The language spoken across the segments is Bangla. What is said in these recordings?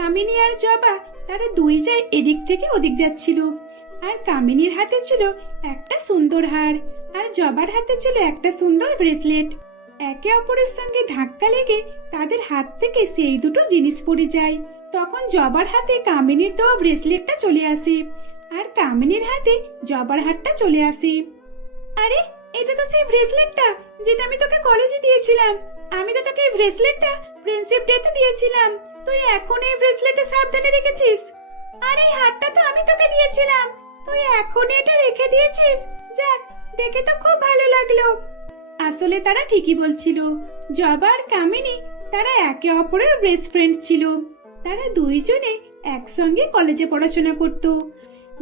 কামিনী আর জবা তারা দুই যায় এদিক থেকে ওদিক যাচ্ছিল। আর কামিনীর হাতে ছিল একটা সুন্দর হার, আর জবার হাতে ছিল একটা সুন্দর ব্রেসলেট। একে অপরের সঙ্গে ধাক্কা লেগে তাদের হাত থেকে সেই দুটো জিনিস পড়ে যায়। তখন জবার হাতে কামিনীর দেওয়া ব্রেসলেটটা চলে আসে, আর কামিনীর হাতে জবার হাতটা চলে আসে। আরে, এটা তো সেই ব্রেসলেটটা যেটা আমি তোকে কলেজে দিয়েছিলাম। আমি তো তোকে এই ব্রেসলেটটা ফ্রেন্ডশিপ ডেতে দিয়েছিলাম। তুই এখন এই ব্রেসলেটে সাবধানে রেখেছিস? আর এই হারটা তো আমি তোকে দিয়েছিলাম। তুই এখন এটা রেখে দিয়েছিস? যাক, দেখে তো খুব ভালো লাগল। আসলে তারা ঠিকই বলছিল, জবা আর কামিনী তারা একে অপরের বেস্ট ফ্রেন্ড ছিল। তারা দুইজনে একসঙ্গে কলেজে পড়াশোনা করত।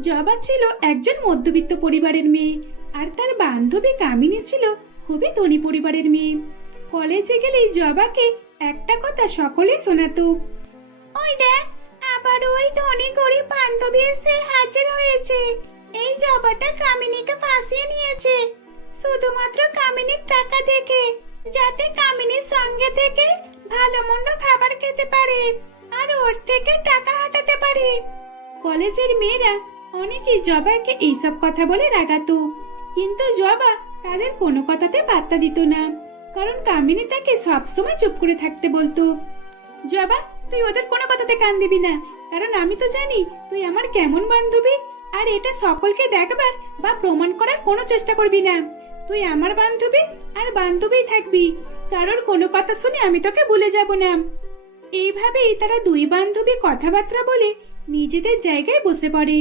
জবা ছিল একজন মধ্যবিত্ত পরিবারের মেয়ে, আর তার বান্ধবী কামিনী ছিল খুবই ধনী পরিবারের মেয়ে। কলেজে গেলেই জবাকে একটা কথা সকলে শোনাতো ওই দেখ, আবার ওই ধনী গরিব বান্ধবী এসে হাজির হয়েছে। এই জবাটা কামিনীকে ফাঁসিয়ে নিয়েছে। শুধুমাত্র কামিনীর টাকা দেখে, যাতে কামিনীর সঙ্গে থেকে ভালো মন্দ খাবার খেতে পারে আর ওর থেকে টাকা হাঁটাতে পারে। কলেজের মেয়েরা অনেকেই জবাকে এইসব কথা বলে রাগাতো, কিন্তু জবা তাদের কোনো কথাতে পাত্তা দিত না। কারণ কামিনী তাকে সবসময় চুপ করে থাকতে বলতো। জবা, তুই ওদের কোনো কথাতে কান দিবি না। কারণ আমি তো জানি তুই আমার কেমন বান্ধবী, আর এটা সকলকে দেখবার বা প্রমাণ করার কোনো চেষ্টা করবি না। তুই আমার বান্ধবী আর বান্ধবীই থাকবি। কারোর কোনো কথা শুনে আমি তোকে ভুলে যাব না। এইভাবেই তারা দুই বান্ধবী কথাবার্তা বলে নিজেদের জায়গায় বসে পড়ে।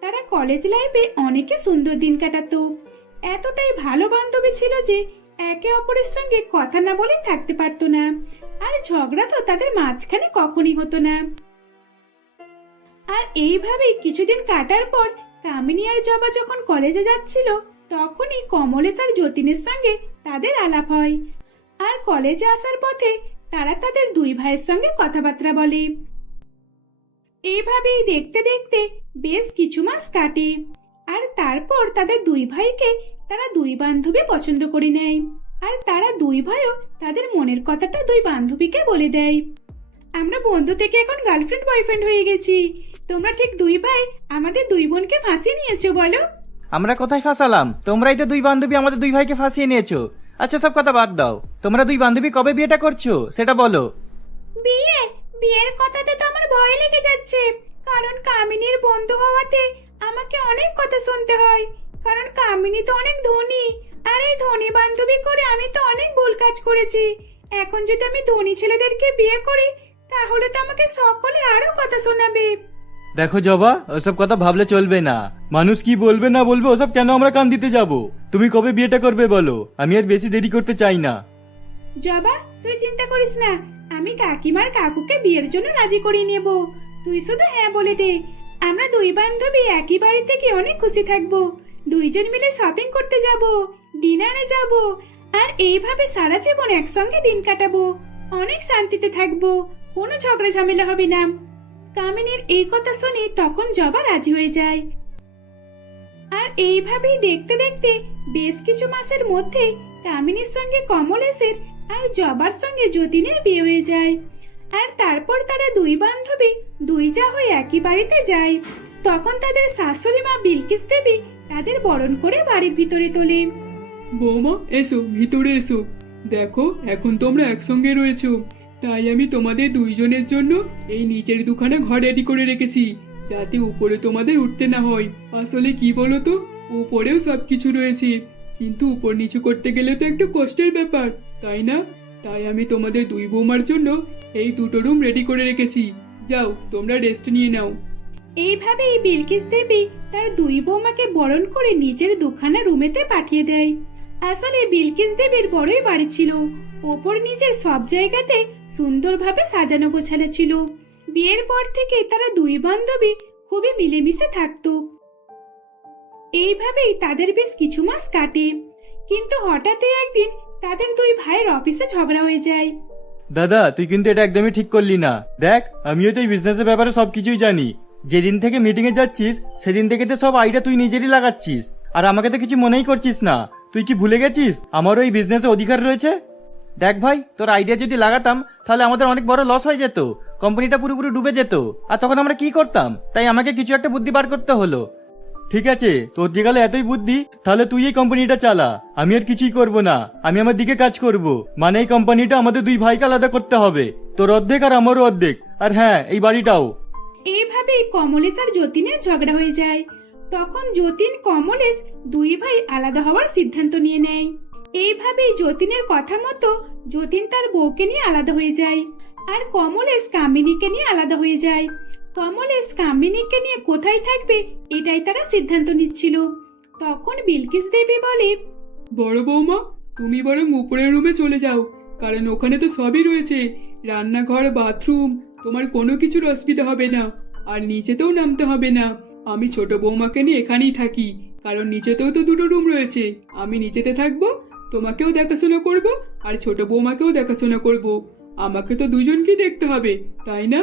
তারা কলেজ লাইফে অনেকে সুন্দর দিন কাটাতো। এতটাই ভালো বান্ধবী ছিল যে একে অপরের সঙ্গে কথা না বলে থাকতে পারতো না। আর ঝগড়া তো তাদের মাঝখানে কখনই হতো না। আর এইভাবেই কিছুদিন কাটার পর কামিনী আর জবা যখন কলেজে যাচ্ছিল, তখনই কমলেশ আর যতীনের সঙ্গে তাদের আলাপ হয়। আর কলেজে আসার পথে তারা তাদের দুই ভাইয়ের সঙ্গে কথাবার্তা বলে। এইভাবেই দেখতে দেখতে বেশ কিছু মাস কাটে। আর তারপর তাদের দুই ভাইকে তারা দুই বান্ধবী পছন্দ করে নেয়। আর তারা দুই ভাইও তাদের মনের কথাটা দুই বান্ধবীকে বলে দেয়। আমরা বন্ধু থেকে এখন গার্লফ্রেন্ড বয়ফ্রেন্ড হয়ে গেছি। তোমরা ঠিক দুই ভাই আমাদের দুই বোনকে ফাঁসিয়ে নিয়েছো বলো। আমরা কোথায় ফাঁসালাম? তোমরাই তো দুই বান্ধবী আমাদের দুই ভাইকে ফাঁসিয়ে নিয়েছো। আচ্ছা সব কথা বাদ দাও। তোমরা দুই বান্ধবী কবে বিয়েটা করছ? সেটা বলো। বিয়ে? বিয়ের কথাতে তো আমার ভয় লেগে যাচ্ছে। কারণ কামিনীর বন্ধু হওয়াতে আমাকে অনেক কথা শুনতে হয়। কারণ কামিনী তো অনেক ধনী আর এই ধনী বান্ধবী করে আমি তো অনেক ভুল কাজ করেছি। এখন যদি আমি ধনী ছেলেদেরকে বিয়ে করি তাহলে তো আমাকে সকলে আরও কথা শোনাবে। দেখো জবা ওসব কথা ভাবলে চলবে না। মানুষ কি বলবে না বলবে ওসব কেন আমরা কান দিতে যাব? তুমি কবে বিয়েটা করবে বলো? আমি আর বেশি দেরি করতে চাই না। জবা তুই চিন্তা করিস না। আমি কাকিমার কাকুকে বিয়ের জন্য রাজি করিয়ে নেব। তুই শুধু হ্যাঁ বলে দে। আমরা দুই বান্ধবী একই বাড়ি থেকে অনেক খুশি থাকব। দুইজন মিলে শপিং করতে যাব ডিনারে যাব, আর এইভাবে সারা জীবন একসঙ্গে দিন কাটাবো। অনেক শান্তিতে থাকব, কোনো ঝগড়া ঝামেলা হবে না। কামিনীর এই কথা শুনে তখন জবা রাজি হয়ে যায়। আর এইভাবেই দেখতে দেখতে বেশ কিছু মাসের মধ্যে কামিনীর সঙ্গে কমলেশের আর জবার সঙ্গে যতীনের বিয়ে হয়ে যায়। আর তারপর তারা দুই বান্ধবী দুই যা হয়ে একই বাড়িতে যায়। তখন তাদের শাশুড়ি মা বিলকিস দেবী তাদের বরণ করে বাড়ির ভিতরে তোলে। বৌমা, এসো, ভিতরে এসো। দেখো, এখন তোমরা একসঙ্গে রয়েছো। তাই আমি তোমাদের দুইজনের জন্য এই নিচের দুখানা ঘর রেডি করে রেখেছি, যাতে উপরে তোমাদের উঠতে না হয়। আসলে কি বলো তো উপরেও সব কিছু রয়েছে। কিন্তু উপর নিচু করতে গেলে তো একটু কষ্টের ব্যাপার, তাই না? তাই আমি তোমাদের দুই বৌমার জন্য এই দুটো রুম রেডি করে রেখেছি। যাও, তোমরা রেস্ট নিয়ে নাও। এইভাবেই বিলকিস দেবী তার দুই বৌমাকে বরণ করে নিজের দুখানা রুমেতে পাঠিয়ে দেয়। আসলে বিলকিস দেবীর বড়ই বাড়ি ছিল। ওপর নিচের সব জায়গাতে সুন্দরভাবে সাজানো গোছানো ছিল। বিয়ের পর থেকে তারা দুই বান্ধবী খুবই মিলেমিশে থাকতো। এইভাবেই তাদের বেশ কিছু মাস কাটে। কিন্তু হঠাৎই একদিন তাদের দুই ভাইয়ের অফিসে ঝগড়া হয়ে যায়। দাদা, তুই কিন্তু এটা একদমই ঠিক করলি না। দেখ, আমিও তো এই বিজনেসের ব্যাপারে সবকিছুই জানি। যেদিন থেকে মিটিং এ যাচ্ছিস, সেদিন থেকে তো সব আইডিয়া তুই নিজেরই লাগাচ্ছিস। আর আমাকে তো কিছু মনেই করছিস না। তুই কি ভুলে গেছিস? আমারও এই বিজনেসে অধিকার রয়েছে? দেখ ভাই, তোর আইডিয়া যদি লাগাতাম, তাহলে আমাদের অনেক বড় লস হয়ে যেত। কোম্পানিটা পুরোপুরি ডুবে যেত। আর তখন আমরা কি করতাম? তাই আমাকে কিছু একটা বুদ্ধি বার করতে হলো। ঠিক আছে, তোর যে গেলে এতই বুদ্ধি, তাহলে তুই এই কোম্পানিটা চালা। আমি আর কিছুই করব না। আমি আমার দিকে কাজ করব। মানে এই কোম্পানিটা আমাদের দুই ভাইকে আলাদা করতে হবে। তোর অর্ধেক আর আমারও অর্ধেক। আর হ্যাঁ এই বাড়িটাও। এইভাবেই কমলেশ আর যতীনের ঝগড়া হয়ে যায়। তখন যতীন কমলেশ দুই ভাই আলাদা হওয়ার সিদ্ধান্ত নিয়ে নেয়। এইভাবেই যতীনের কথা মতো যতীন তার বউকে নিয়ে আলাদা হয়ে যায় আর কমলেশ কামিনীকে নিয়ে আলাদা হয়ে যায়। কমলেশ কামিনীকে নিয়ে কোথায় থাকবে এটাই তারা সিদ্ধান্ত নিচ্ছিল। তখন বিলকিস দেবী বলে, বড় বৌমা, তুমি বরং উপরের রুমে চলে যাও, কারণ ওখানে তো সবই রয়েছে। রান্নাঘর, বাথরুম তোমার কোনো কিছুর অসুবিধা হবে না। আর নিচেতেও নামতে হবে না। আমি ছোট বৌমাকে নিয়ে এখানেই থাকি, কারণ নিচেতেও তো দুটো রুম রয়েছে। আমি নিচেতে থাকব, তোমাকেও দেখাশোনা করব, আর ছোট বৌমাকেও দেখাশোনা করব। আমাকে তো দুজনকেই দেখতে হবে, তাই না?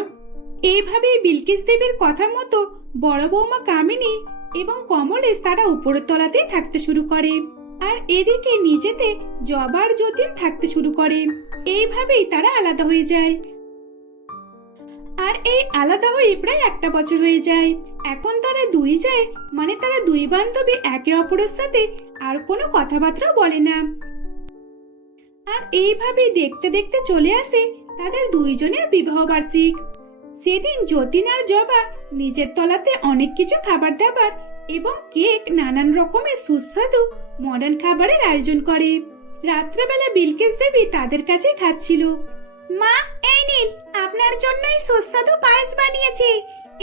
এইভাবেই বিলকিস দেবীর কথা মতো বড় বৌমা কামিনী এবং কমলেশ তারা উপরের তলাতেই থাকতে শুরু করে। আর এদিকে নিচেতে জবার যতীন থাকতে শুরু করে। এইভাবেই তারা আলাদা হয়ে যায়। আর এই আলাদা হয়ে প্রায় একটা বছর হয়ে যায়। এখন তারা দুই যায় মানে তারা দুই বান্ধবী একে অপরের সাথে আর কোনো কথাবার্তা বলে না। আর এইভাবে দেখতে দেখতে চলে আসে তাদের দুইজনের বিবাহ বার্ষিক। সেদিন যতীন আর জবা নিজের তলাতে অনেক কিছু খাবার দাবার এবং কেক নানান রকমের সুস্বাদু মডার্ন খাবারের আয়োজন করে। রাত্রেবেলা বিলকেশ দেবী তাদের কাছে খাচ্ছিল। মা এই নিন আপনার জন্য এই সুস্বাদু পায়েস বানিয়েছি।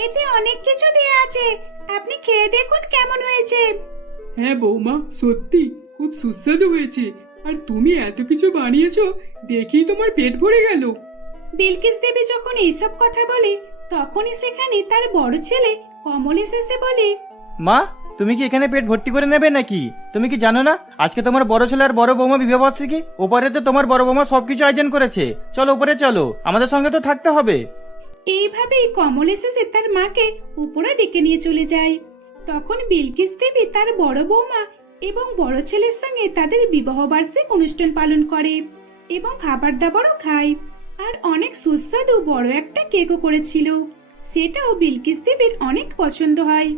এতে অনেক কিছু দেয়া আছে। আপনি খেয়ে দেখুন কেমন হয়েছে। হ্যাঁ বৌমা সত্যি খুব সুস্বাদু হয়েছে। আর তুমি এত কিছু বানিয়েছো দেখেই তোমার পেট ভরে গেল। বিলকিস দেবী যখন এইসব কথা বলে তখনই সেখানে তার বড় ছেলে কমলেশ এসে বলে মা তুমি কি এখানে পেট ভর্তি করে নেবে নাকি? তুমি কি জানো না? আজকে তোমার বড় ছেলে আর বড় বৌমা বিবাহ বার্ষিকী ওপরে তো তোমার বড় বৌমা সবকিছু আয়োজন করেছে। চলো উপরে চলো। আমাদের সঙ্গে তো থাকতে হবে। এইভাবেই কমলেশ এসে তার মাকে উপরে ডেকে নিয়ে চলে যায়। তখন বিলকিস দেবী তার বড় বৌমা এবং বড় ছেলের সঙ্গে তাদের বিবাহ বার্ষিক অনুষ্ঠান পালন করে এবং খাবার দাবারও খায়। আর অনেক সুস্বাদু বড় একটা কেকও করেছিল। সেটাও বিলকিস দেবীর অনেক পছন্দ হয়।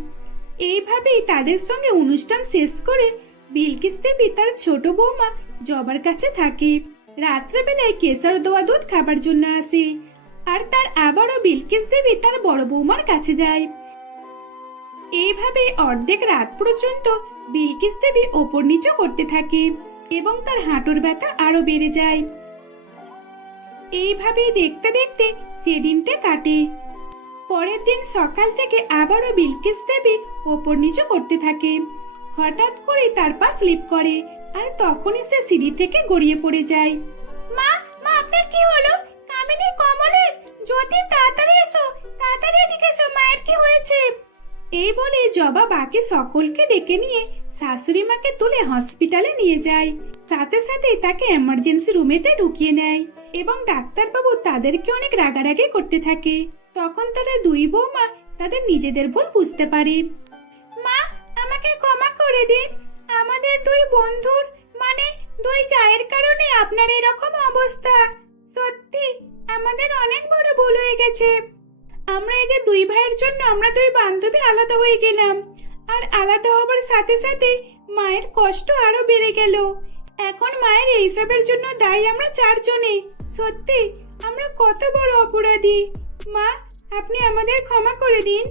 এইভাবেই তাদের সঙ্গে অনুষ্ঠান শেষ করে বিলকিস দেবী তার ছোট বৌমা জবার কাছে থাকে। রাত্রেবেলায় কেশর দোয়া দুধ খাবার জন্য আসে আর তার আবারও বিলকিস দেবী তার বড় বৌমার কাছে যায়। এইভাবে অর্ধেক রাত পর্যন্ত বিলকিস দেবী ওপর নিচে করতে থাকে এবং তার হাঁটুর ব্যথা আরও বেড়ে যায়। এইভাবেই দেখতে দেখতে সেদিনটা কাটে। পরের দিন সকাল থেকে আবারও বিলকিস দেবী ওপর নিচে করতে থাকে। হঠাৎ করে তার পা স্লিপ করে আর তখনই সে সিঁড়ি থেকে গড়িয়ে পড়ে যায়। মা মা, আপনার কি হলো? কামিনী কমলেশ জ্যোতি তাড়াতাড়ি এসো, তাড়াতাড়ি এদিকে এসো, মায়ের কি হয়েছে? এই বলে জবা বাকি সকলকে ডেকে নিয়ে শাশুড়ি মাকে তুলে হসপিটালে নিয়ে যায়। সাথে সাথে তাকে এমার্জেন্সি রুমেতে ঢুকিয়ে নেয় এবং ডাক্তারবাবু তাদেরকে অনেক রাগারাগি করতে থাকে। তখন তারা দুই বৌমা তাদের নিজেদের ভুল বুঝতে পারে। মা, আমাকে ক্ষমা করে দিন। আমাদের দুই বন্ধুর মানে দুই জায়ের কারণে আপনার এরকম অবস্থা। সত্যি, আমাদের অনেক বড় ভুল হয়ে গেছে। আমরা এদের দুই ভাইয়ের জন্য আমরা দুই বান্ধবী আলাদা হয়ে গেলাম। আর আলাদা হবার সাথে সাথে মায়ের কষ্ট আরও বেড়ে গেল। এখন মায়ের এইসবের জন্য দায়ী আমরা চারজনে সত্যি, আমরা কত বড় অপরাধী। মা, আপনি আমাদের ক্ষমা করে দিন।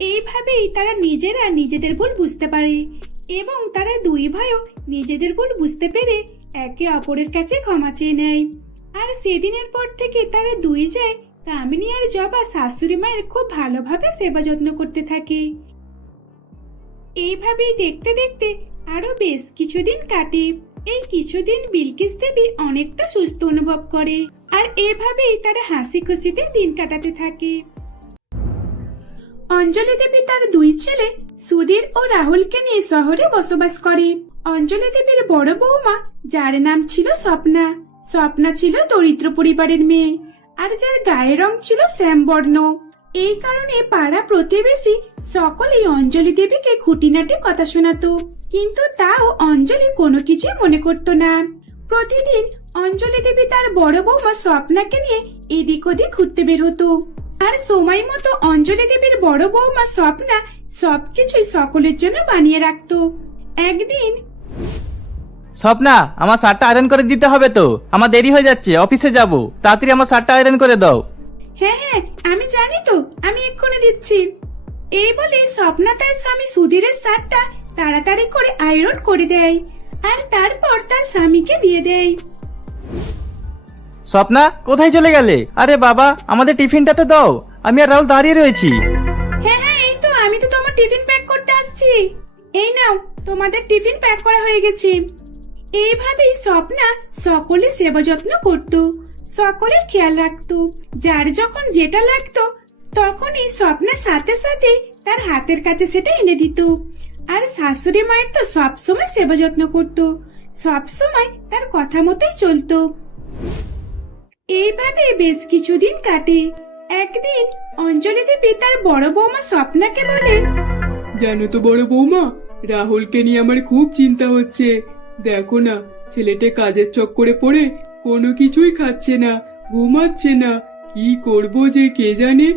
এইভাবেই তারা নিজেরা নিজেদের ভুল বুঝতে পারে এবং তারা দুই ভাইও নিজেদের ভুল বুঝতে পেরে একে অপরের কাছে ক্ষমা চেয়ে নেয়। আর সেদিনের পর থেকে তারা দুই যায় কামিনী আর জবা শাশুড়ি মায়ের খুব ভালোভাবে সেবা যত্ন করতে থাকে। এইভাবেই দেখতে দেখতে আরও বেশ কিছুদিন কাটে। এই কিছুদিন বিলকিস দেবী অনেকটা সুস্থ অনুভব করে, আর এভাবেই তারা হাসি খুশিতে দিন কাটাতে থাকে। অঞ্জলি দেবী তার দুই ছেলে, সুধীর ও রাহুলকে নিয়ে শহরে বসবাস করে। অঞ্জলি দেবীর বড় বৌমা, যার নাম ছিল স্বপ্না। স্বপ্না ছিল দরিদ্র পরিবারের মেয়ে, আর যার গায়ের রং ছিল শ্যামবর্ণ। এই কারণে পাড়া প্রতিবেশী সকলেই অঞ্জলি দেবীকে খুঁটিনাটি কথা শোনাতো কিন্তু তাও অঞ্জলি কোনো কিছুই মনে করতো না। প্রতিদিন অঞ্জলি দেবী তার বড় বৌমা স্বপ্নাকে নিয়ে এদিক ওদিক ঘুরতে বের হতো। আর সময় মতো অঞ্জলি দেবীর বড় বৌমা স্বপ্না সবকিছুই সকলের জন্য বানিয়ে রাখতো। একদিন স্বপ্না আমার শার্টটা আয়রন করে দিতে হবে তো। আমার দেরি হয়ে যাচ্ছে অফিসে যাব। তাড়াতাড়ি আমার শার্টটা আয়রন করে দাও। হ্যাঁ হ্যাঁ আমি জানি তো আমি এক্ষুনি দিচ্ছি। এই বলে স্বপ্না তার স্বামী সুধীরের শার্টটা তাড়াতাড়ি করে আয়রন করে দেয় আর তারপর তার স্বামীকে দিয়ে দেয়। স্বপ্না কোথায় চলে গেলে? আরে বাবা আমাদের টিফিনটা তো দাও। আমি আর রাহুল দাঁড়িয়ে রয়েছি। হ্যাঁ হ্যাঁ এই তো আমি তো তোমার টিফিন প্যাক করতে আসছি। এই নাও তোমাদের টিফিন প্যাক করা হয়ে গেছে। এইভাবেই স্বপ্না সকলে সেবা যত্ন করত সকলের খেয়াল রাখতো যার যখন যেটা লাগতো তখনই স্বপ্নের সাথে সাথে তার হাতের কাছে সেটা এনে দিত। আর শাশুড়ি মায়ের তো সবসময় সেবা যত্ন করত। সবসময় তার কথা মতোই চলতো। এইভাবে বেশ কিছুদিন কাটে। একদিন অঞ্জলি দেবী তার বড় বৌমা স্বপ্নাকে বলে, জানো তো বড় বৌমা, রাহুলকে নিয়ে আমার খুব চিন্তা হচ্ছে। দেখো না, ছেলেটা কাজের চক্করে পড়ে কোনো কিছুই খাচ্ছে না, ঘুমাচ্ছে না। কি করব যে কে জানে?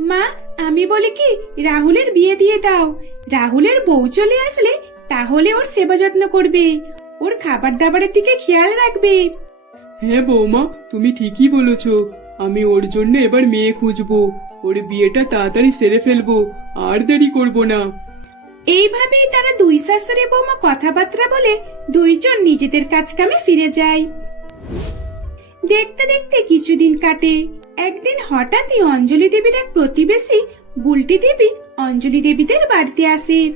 মা আমি বলি কি রাহুলের বিয়ে দিয়ে দাও। রাহুলের বউ চলে আসলে তাহলে ওর সেবা যত্ন করবে ওর খাবার দাবারের দিকে খেয়াল রাখবে। হ্যাঁ বৌমা তুমি ঠিকই বলেছ। আমি ওর জন্য এবার মেয়ে খুঁজবো ওর বিয়েটা তাড়াতাড়ি সেরে ফেলব আর দেরি করব না। এইভাবেই তারা দুই শাশুড়ি বৌমা কথাবার্তা বলে দুইজন নিজেদের কাজ কামে ফিরে যায়। দেখতে দেখতে কিছুদিন কাটে। একদিন হঠাৎই অঞ্জলি দেবীর এক প্রতিবেশী বুলটি দেবী অঞ্জলি দেবীদের বাড়িতে আসে।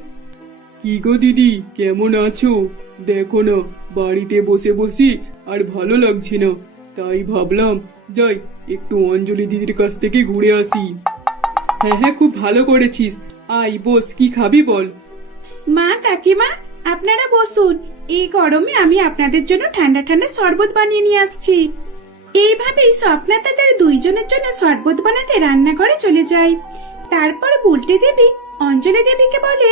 কি গো দিদি কেমন আছো? দেখো না বাড়িতে বসে বসি আর ভালো লাগছে না। তাই ভাবলাম যাই একটু অঞ্জলি দিদির কাছ থেকে ঘুরে আসি। হ্যাঁ হ্যাঁ খুব ভালো করেছিস। আই বস কি খাবি বল। মা কাকিমা আপনারা বসুন। এই গরমে আমি আপনাদের জন্য ঠান্ডা ঠান্ডা শরবত বানিয়ে নিয়ে আসছি। এইভাবেই স্বপ্না তাদের দুইজনের জন্য শরবত বানাতে রান্নাঘরে চলে যায়। তারপর বুলটে দেবী অঞ্জলি দেবীকে বলে,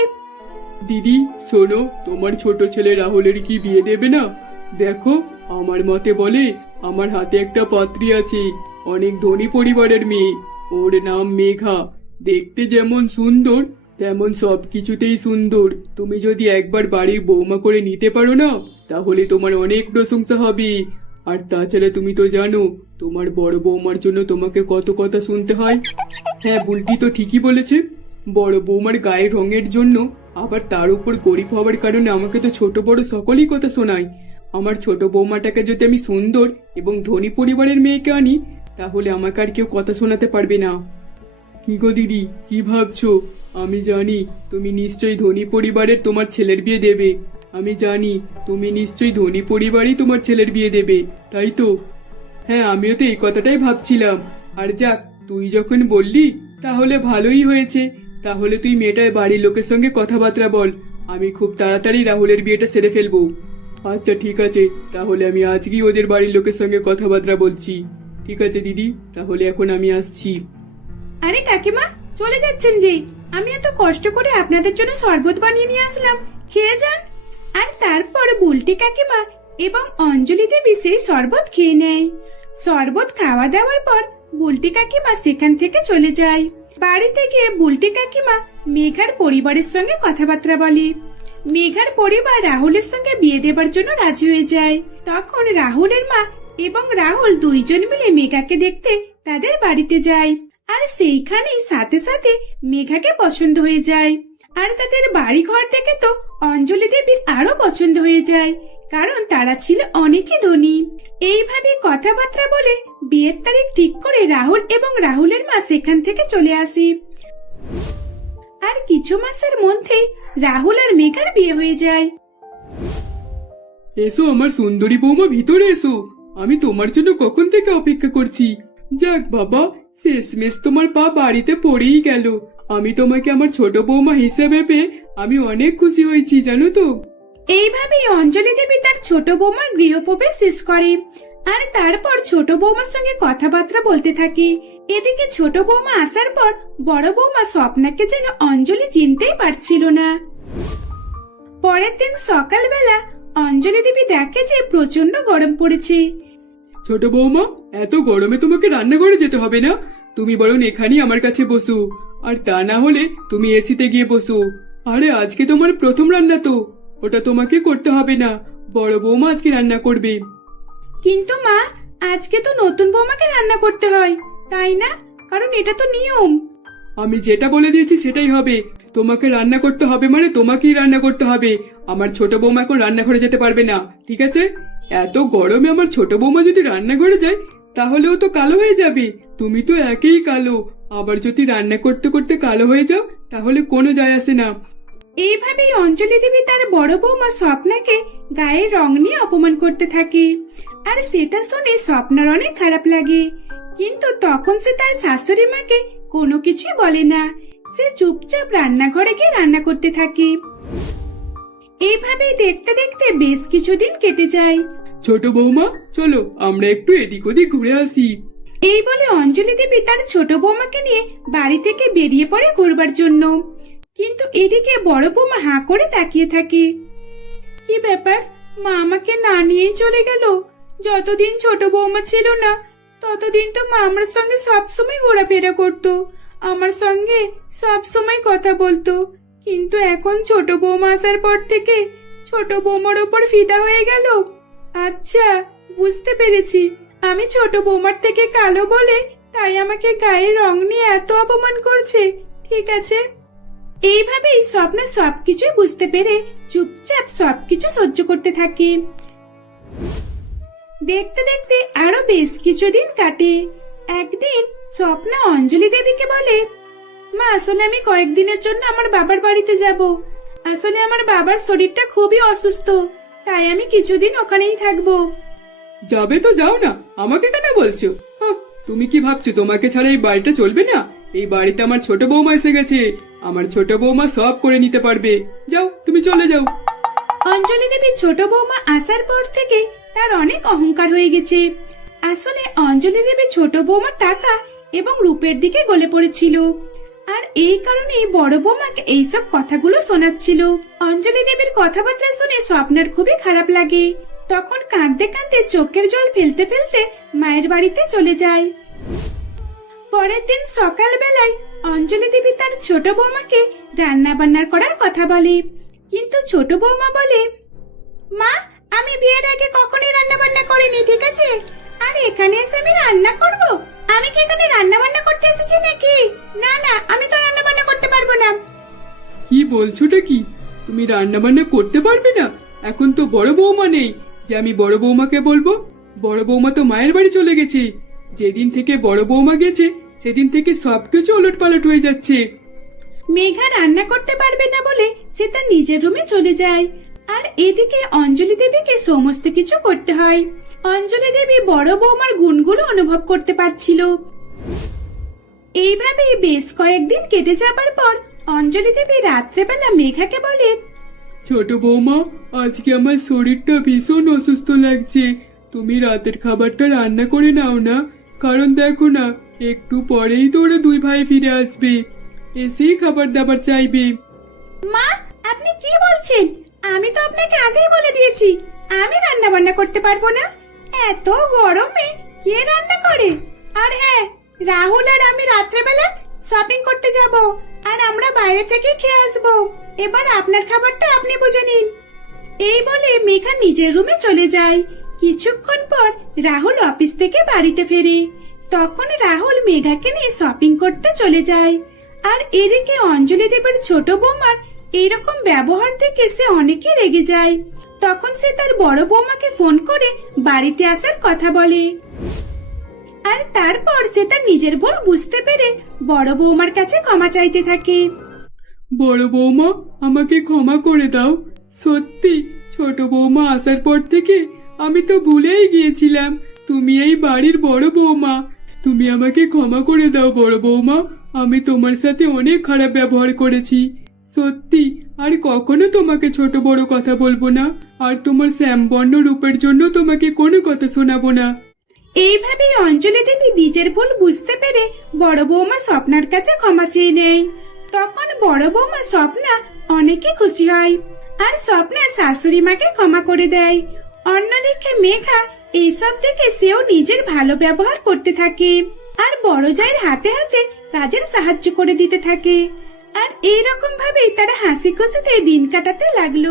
দিদি, শোনো, তোমার ছোট ছেলে রাহুলের কি বিয়ে দেবে না? দেখো, আমার মতে বলে, আমার হাতে একটা পাত্রী আছে, অনেক ধনী পরিবারের মেয়ে। ওর নাম মেঘা। দেখতে যেমন সুন্দর, তেমন সব কিছুতেই সুন্দর। তুমি যদি একবার বাড়ির বৌমা করে নিতে পারো না, তাহলে তোমার অনেক প্রশংসা হবে। আর তাছাড়া তুমি তো জানো, তোমার বড় বৌমার জন্য তোমাকে কত কথা শুনতে হয়। হ্যাঁ বুলটি তো ঠিকই বলেছে। বড় বৌমার গায়ের রঙের জন্য আবার তার উপর গরিব হওয়ার কারণে আমাকে তো ছোট বড় সকলেই কথা শোনায়। আমার ছোট বৌমাটাকে যদি আমি সুন্দর এবং ধনী পরিবারের মেয়েকে আনি, তাহলে আমাকে আর কেউ কথা শোনাতে পারবে না। কি গো দিদি, কি ভাবছ? আমি জানি তুমি নিশ্চয়ই ধনী পরিবারের তোমার ছেলের বিয়ে দেবে। আমি জানি তুমি নিশ্চয়ই ধনী পরিবারই তোমার ছেলের বিয়ে দেবে, তাই তো? হ্যাঁ আমিও তো এই কথাটাই ভাবছিলাম। আর যাক, তুই যখন বললি, তাহলে ভালোই হয়েছে। তাহলে তুই মেয়েটার বাড়ির লোকের সঙ্গে কথাবার্তা বল। আমি খুব তাড়াতাড়ি রাহুলের বিয়েটা সেরে ফেলব। আচ্ছা ঠিক আছে। তাহলে আমি আজকেই ওদের বাড়ির লোকের সঙ্গে কথাবার্তা বলছি। ঠিক আছে, দিদি? তাহলে এখন আমি আসছি। আরে কাকিমা, চলে যাচ্ছেন যে। আমি এত কষ্ট করে আপনাদের জন্য শরবত বানিয়ে নিয়ে আসলাম। খেয়ে যান। আর তারপর বুলটি কাকিমা এবং অঞ্জলি দেবী সেই শরবত খেয়ে নেয়। শরবত খাওয়া দাওয়ার পর বুলটি কাকিমা সেখান থেকে চলে যায়। বাড়িতে গিয়ে বুলটি কাকিমা মেঘার পরিবারের সঙ্গে কথাবার্তা বলে। মেঘার পরিবার রাহুলের সঙ্গে বিয়ে দেবার জন্য রাজি হয়ে যায়। তখন রাহুলের মা এবং রাহুল দুইজন মিলে মেঘাকে দেখতে তাদের বাড়িতে যায়। আর সেইখানেই সাথে সাথে মেঘাকে পছন্দ হয়ে যায়। আর তাদের বাড়ি ঘর থেকে তো অঞ্জলি দেবীর আরও পছন্দ হয়ে যায়, কারণ তারা ছিল অনেকই ধনী। এইভাবে কথাবার্তা বলে বিয়ের তারিখ ঠিক করে রাহুল এবং রাহুলের মা সেখান থেকে চলে আসে। আর কিছু মাসের মধ্যে রাহুল আর মেঘার বিয়ে হয়ে যায়। এসো আমার সুন্দরী বৌমা ভিতরে এসো। আমি তোমার জন্য কখন থেকে অপেক্ষা করছি? যাক বাবা শেষমেশ তোমার পা বাড়িতে পড়েই গেল। আমি তোমাকে আমার ছোট বৌমা হিসেবে পেয়ে আমি অনেক খুশি হয়েছি জানো তো। এইভাবেই অঞ্জলি দেবী তার ছোট বৌমার গৃহপ্রবেশ শেষ করে। আর তারপর ছোট বৌমার সঙ্গে কথাবার্তা বলতে থাকে। এদিকে ছোট বৌমা আসার পর বড় বৌমা স্বপ্নাকে যেন অঞ্জলি চিনতেই পারছিল না। পরের দিন সকালবেলা অঞ্জলি দেবী দেখে যে প্রচণ্ড গরম পড়েছে। ছোট বৌমা এত গরমে তোমাকে রান্নাঘরে যেতে হবে না? তুমি বরং এখানেই আমার কাছে বসো। আর তা না হলে তুমি এসিতে গিয়ে বসো। আরে আজকে তোমার প্রথম রান্না তো। ওটা তোমাকে করতে হবে না। বড় বৌমা আজকে রান্না করবে। কিন্তু মা আজকে তো নতুন বৌমাকে রান্না করতে হয়। তাই না? কারণ এটা তো নিয়ম। আমি যেটা বলে দিয়েছি সেটাই হবে। তোমাকে রান্না করতে হবে মানে তোমাকেই রান্না করতে হবে। আমার ছোট বৌমা এখন রান্নাঘরে যেতে পারবে না ঠিক আছে? এত গরমে আমার ছোট বৌমা যদি রান্নাঘরে যায় তাহলেও তো কালো হয়ে যাবে। তুমি তো একেই কালো। আবার যদি রান্না করতে করতে কালো হয়ে যাও, তাহলে কোনো যায় আসে না। এইভাবেই অঞ্জলি দেবী তার বড় বৌমা স্বপ্নাকে গায়ের রং নিয়ে অপমান করতে থাকে। আর সেটা শুনে স্বপ্নার অনেক খারাপ লাগে। কিন্তু তখন সে তার শাশুড়ি মাকে কোনো কিছুই বলে না। সে চুপচাপ রান্নাঘরে গিয়ে রান্না করতে থাকে। এইভাবেই দেখতে দেখতে বেশ কিছুদিন কেটে যায়। ছোট বৌমা, চলো আমরা একটু এদিক ওদিক ঘুরে আসি। এই বলে অঞ্জলি দেবী তার ছোট বৌমাকে নিয়ে বাড়ি থেকে বেরিয়ে পড়ে ঘুরবার জন্য। কিন্তু এদিকে বড় বৌমা হাঁ করে তাকিয়ে থাকে। কি ব্যাপার? মা আমাকে না নিয়েই চলে গেল। যতদিন ছোট বৌমা ছিল না, ততদিন তো মা আমার সঙ্গে সবসময় ঘোরাফেরা করতো। আমার সঙ্গে সব সময় কথা বলতো। কিন্তু এখন ছোট বৌমা আসার পর থেকে ছোট বৌমার ওপর ফিদা হয়ে গেল। আচ্ছা বুঝতে পেরেছি। আমি ছোট বৌমার থেকে কালো বলে তাই আমাকে গায়ে রং নিয়ে এত অপমান করছে, ঠিক আছে? এইভাবেই স্বপ্ন সবকিছু বুঝতে পেরে চুপচাপ সবকিছু সহ্য করতে থাকে। দেখতে দেখতে আরও বেশ কিছুদিন কাটে। একদিন স্বপ্ন অঞ্জলি দেবীকে বলে, মা, আসলে আমি কয়েকদিনের জন্য আমার বাবার বাড়িতে যাব। আসলে আমার বাবার শরীরটা খুবই অসুস্থ। তাই আমি কিছুদিন ওখানেই থাকব। যাবে তো যাও না। আমাকে কেন বলছো? হাহ, তুমি কি ভাবছ তোমাকে ছাড়া এই বাড়িটা চলবে না? এই বাড়িতে আমার ছোট বৌমা এসে গেছে। আমার ছোট বৌমা সব করে নিতে পারবে। যাও তুমি চলে যাও। অঞ্জলি দেবী ছোট বৌমা আসার পর থেকে তার অনেক অহংকার হয়ে গেছে। আসলে অঞ্জলি দেবী ছোট বৌমার টাকা এবং রূপের দিকে গলে পড়েছিল। আর এই কারণেই বড় বৌমাকে এইসব কথাগুলো শোনাচ্ছিল। অঞ্জলি দেবীর কথাবার্তা শুনে স্বপ্নের খুবই খারাপ লাগে। তখন কাঁদতে কাঁদতে চোখের জল ফেলতে ফেলতে মায়ের বাড়িতে চলে যায়। পরের দিন সকালবেলায় অঞ্জলি দেবী তার ছোট বৌমাকে রান্না বান্নার করার কথা বলে। কিন্তু ছোট বৌমা বলে, মা, আমি বিয়ের আগে কখনোই রান্না বান্না করিনি, ঠিক আছে? আর এখানে এসে আমি রান্না করব? আমি কি এখানে রান্না বান্না করতে এসেছি নাকি? না না আমি তো রান্না বান্না করতে পারব না। কি বলছোটা কি? তুমি রান্না বান্না করতে পারবে না? এখন তো বড় বৌমা নেই। যে আমি বড় বৌমাকে বলব? বড় বৌমা তো মায়ের বাড়ি চলে গেছে। যেদিন থেকে বড় বৌমা গেছে সেদিন থেকে সবকিছু ওলট পালট হয়ে যাচ্ছে। মেঘা রান্না করতে পারবে না বলে সে তার নিজের রুমে চলে যায়। আর এদিকে অঞ্জলি দেবীকে সমস্ত কিছু করতে হয়। অঞ্জলি দেবী বড় বৌমার গুণগুলো অনুভব করতে পারছিল। এইভাবে বেশ কয়েকদিন কেটে যাবার পর অঞ্জলি দেবী রাত্রেবেলা মেঘাকে বলে ছোট বৌমা আজকে আমার শরীরটা ভীষণ অসুস্থ লাগছে। তুমি রাতের খাবারটা রান্না করে নাও না। কারণ দেখো না একটু পরেই তো ওরা দুই ভাই ফিরে আসবে। এসেই খাবার দাবার চাইবে। মা আপনি কি বলছেন? আমি তো আপনাকে আগেই বলে দিয়েছি আমি রান্না বান্না করতে পারব না। এত গরমে কে রান্না করে? আর হ্যাঁ রাহুল আর আমি রাত্রেবেলা শপিং করতে যাব, আর আমরা বাইরে থেকে খেয়ে আসব। এবার আপনার খাবারটা আপনি বুঝে নিন। এই বলে মেঘা নিজের রুমে চলে যায়। কিছুক্ষণ পর রাহুল অফিস থেকে বাড়িতে ফেরে। তখন রাহুল মেঘাকে নিয়ে শপিং করতে চলে যায়। আর এদিকে অঞ্জলি দেবের ছোট বৌমার এইরকম ব্যবহার থেকে সে অনেকই রেগে যায়। তখন সে তার বড় বৌমাকে ফোন করে বাড়িতে আসার কথা বলে। আর তারপর সে তার নিজের ভুল বুঝতে পেরে বড় বৌমার কাছে ক্ষমা চাইতে থাকে। বড় বৌমা, আমাকে ক্ষমা করে দাও। সত্যি, ছোট বৌমা আসার পর থেকে আমি তো ভুলেই গিয়েছিলাম। তুমি এই বাড়ির বড় বৌমা। তুমি আমাকে ক্ষমা করে দাও বড় বৌমা। আমি তোমার সাথে অনেক খারাপ ব্যবহার করেছি। সত্যি, আর কখনো তোমাকে ছোট বড় কথা বলব না। আর তোমার শ্যামবর্ণ রূপের জন্য তোমাকে কোনো কথা শোনাবো না। এইভাবেই অঞ্জলি দেবী নিজের ভুল বুঝতে পেরে বড় বৌমা স্বপ্নার কাছে ক্ষমা চেয়ে নেয়। তখন বড় বৌমা স্বপ্না অনেকে খুশি হয়, আর স্বপ্না শাশুড়ি মাকে ক্ষমা করে দেয়। অন্যদিকে মেঘা এইসব দেখে সেও নিজের ভালো ব্যবহার করতে থাকে, আর বড় জায়ের হাতে হাতে কাজের সাহায্য করে দিতে থাকে। আর এইরকম ভাবেই তারা হাসি খুশিতে দিন কাটাতে লাগল।